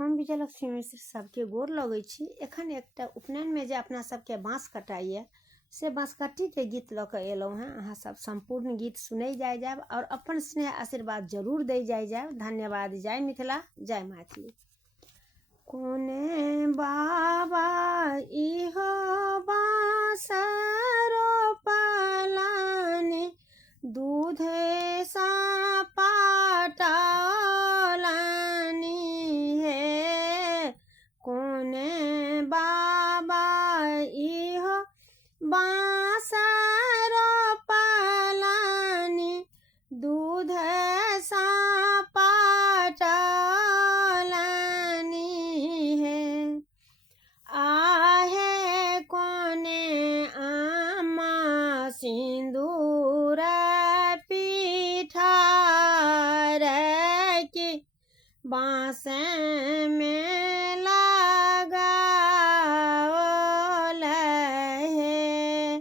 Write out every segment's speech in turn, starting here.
हम विजयलक्ष्मी मिश्र सबके गोर लगै छी। एखन एकटा उपनयन में जे अपना सबके बाँस कटाइए से बाँसकट्टी के गीत लऽ कऽ एलहुँ हैं। अहाँ सब संपूर्ण गीत सुनै जायब और अपन स्नेह आशीर्वाद जरूर दै जायब। धन्यवाद। जय मिथिला, जय मैथिली। कोने बाबा इहो बाँस रोपलानि, दूध सा पाटलानि हे। कोने बाबा इहो बाँस रोपलानि, दूध सा पाटलानि हे। आहे कोने आमा सिंदूर पिठार की, बाँस में लगाओल है।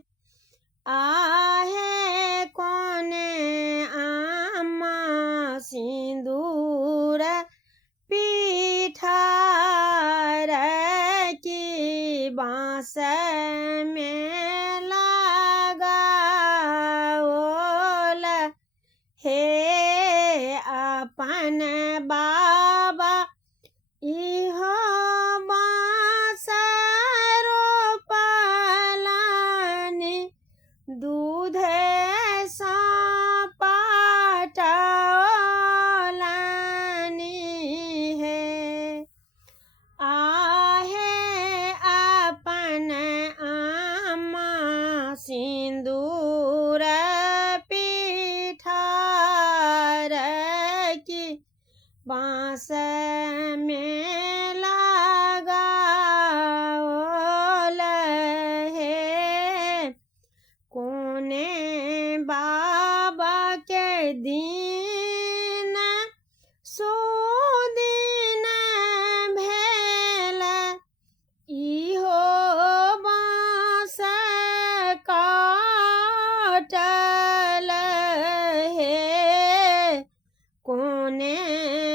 आहे कोने आमा सिंदूर पिठार की, बाँस में लगाओल हे। अपन बाबा इहो बाँस रोपलानि, दूध सा पाटलानि हे। आहे अपन आमा सिंदूर पिठार की, बाँस में लगाओल है। कोने बाबा के दिन सुदिन भेल, इहो बाँस काटल हे। कोने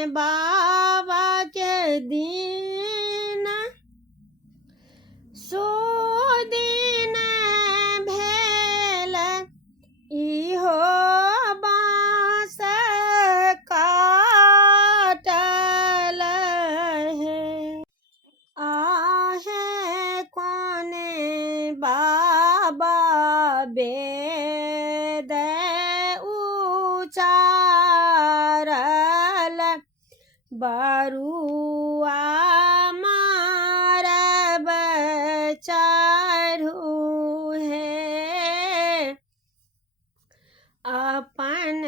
बाबा के दिन सुदिन भेल, इहो बाँस काटल हे। आहे कोने बाबा वेद उचारल, बरुआ मारब चारू हे। अपन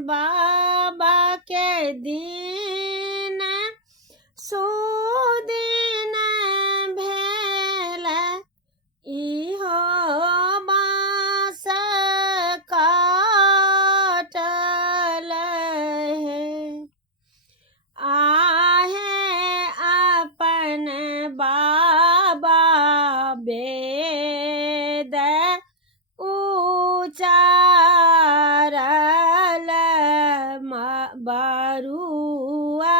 बाबा के दिन सुदिन भेल, इहो बाँस काटल हे। आहे अपन बाबा वेद उचारल, बरुआ